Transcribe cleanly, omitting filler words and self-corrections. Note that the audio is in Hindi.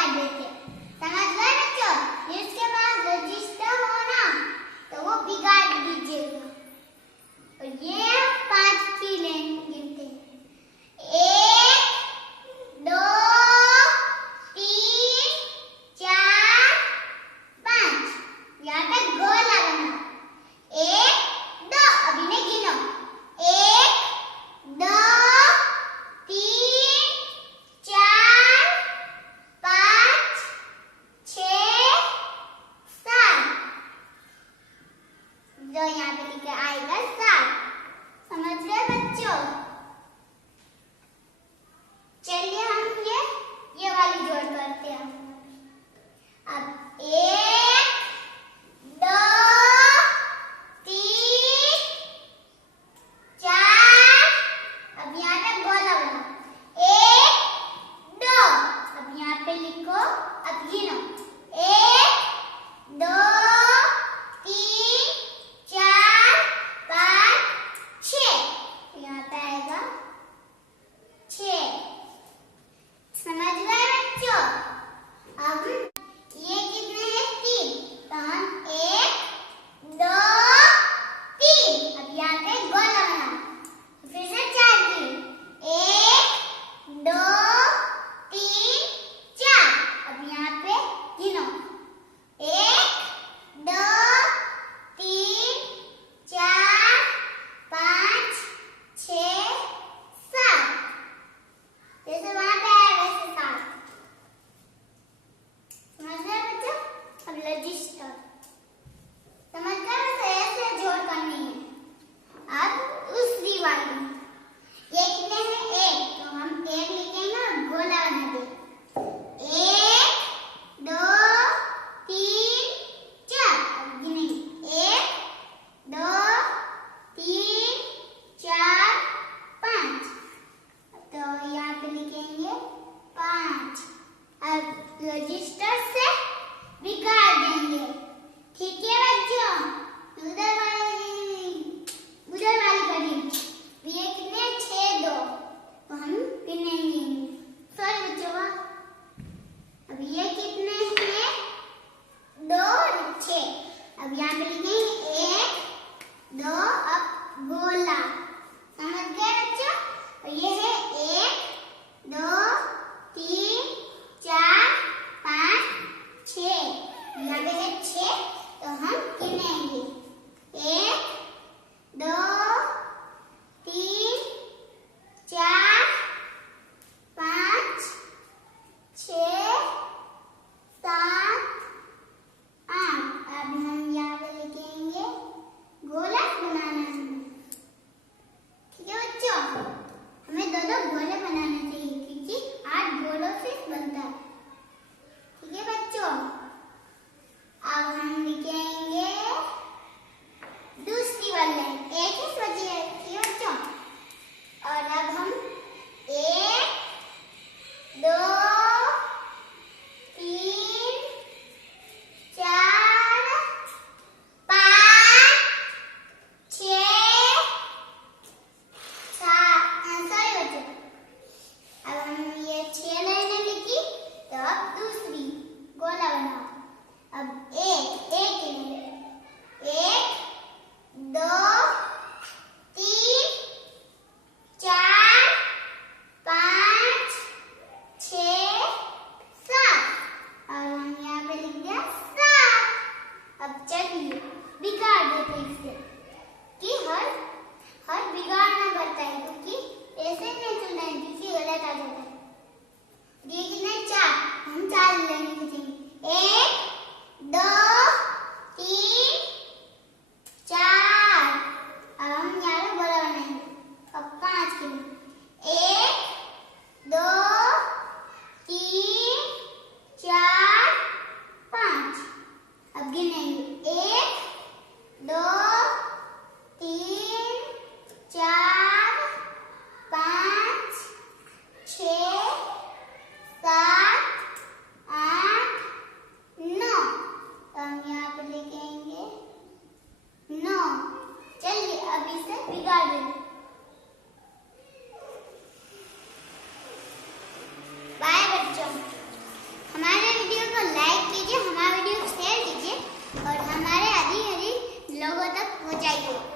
बिगाड़ देते हैं। समझ गए बच्चों? जिसके पास रजिस्टर हो ना तो वो बिगाड़ दीजिएगा। और ये 5 की लेन गिनते हैं। 1 2 3 4 5। यहाँ पे गोला बना। 1 2 अभी नहीं गिनो। 1 2 3 4 5 6 7। जो यहाँ पे लिखा आएगा 7। समझ गए बच्चों? चलिए हम ये वाली जोड़ करते हैं। अब 1 2 3 4। अब यहाँ पे गोला बना। 1 2 अब यहाँ पे लिखो। अब गिनो। 1 2 3 4 5 6। यहाँ पे आएगा 6। समझ गए बच्चों? अब ये कितने हैं? 3। तो हम 1 2 3। अब यहाँ पे गोला बना। फिर से 4 की। 1 2 3 4। अब यहाँ पे गिनो। 1 2 3 4 5 6 7। जैसे वहां पे आया वैसे 7। समझ गए बच्चों? अब रजिस्टर समझ गए? वैसे ऐसे जोड़ करनी है। अब दूसरी वाली ये कितने हैं? 1। तो हम 1 लिखेंगे और गोला बना दे। 1 2 3 4। अब गिनेंगे। 1 2 3 4 5। तो यहाँ पे लिखेंगे 5। अब रजिस्टर से बिगाड़ देंगे। ठीक है बच्चों? उधर वाली कड़ी ये कितने? 6 2। तो हम गिनेंगे। सॉरी बच्चों, अब ये कितने हैं? 2 6। अब यहाँ पे लिखेंगे 1 2। अब गोला। समझ गए बच्चों? और ये है 1 2 3 4 5 6। यहाँ पे है 6। तो हम गिनेंगे। 1 2 3 4 5 6 7 8। अब हम यहाँ पे लिखेंगे गोला बनाना है। ठीक है बच्चों? हमें 2 गोले बनाने चाहिए क्योंकि 8 गोलों से बनता है। ठीक है बच्चों? अब हम लिखेंगे दूसरी वाली। एक ही बची है। ठीक है बच्चों? और अब हम 1 2 3 4 5 6 7। सॉरी बच्चों, अब हम ये 6 लाइनें लिखी। तो अब दूसरी गोला बनाओ। अब 1 1 2 3 4 5 6 7। और हम यहाँ पे लिख दिया 7। अब चलिए बिगाड़ देते हैं इससे कि हर बिगाड़ना पड़ता है क्योंकि ऐसे नहीं चलना है क्योंकि गलत आ जाता है। ये कितने? 4। हम 4 लेने खींचेंगे। 1 2 3 4। अब हम यहाँ पे गोला बनाएंगे। अब 5 के लिए 1 2 3 4 5। अब गिनेंगे। 1 2 3 4 5 6 7 8 9। तो हम यहाँ पे लिखेंगे 9। चलिए अब इसे बिगाड़ देंगे। बाय बच्चों। हमारे को लाइक कीजिए, हमारा वीडियो शेयर कीजिए और हमारे अधिक लोगों तक पहुंचाइए।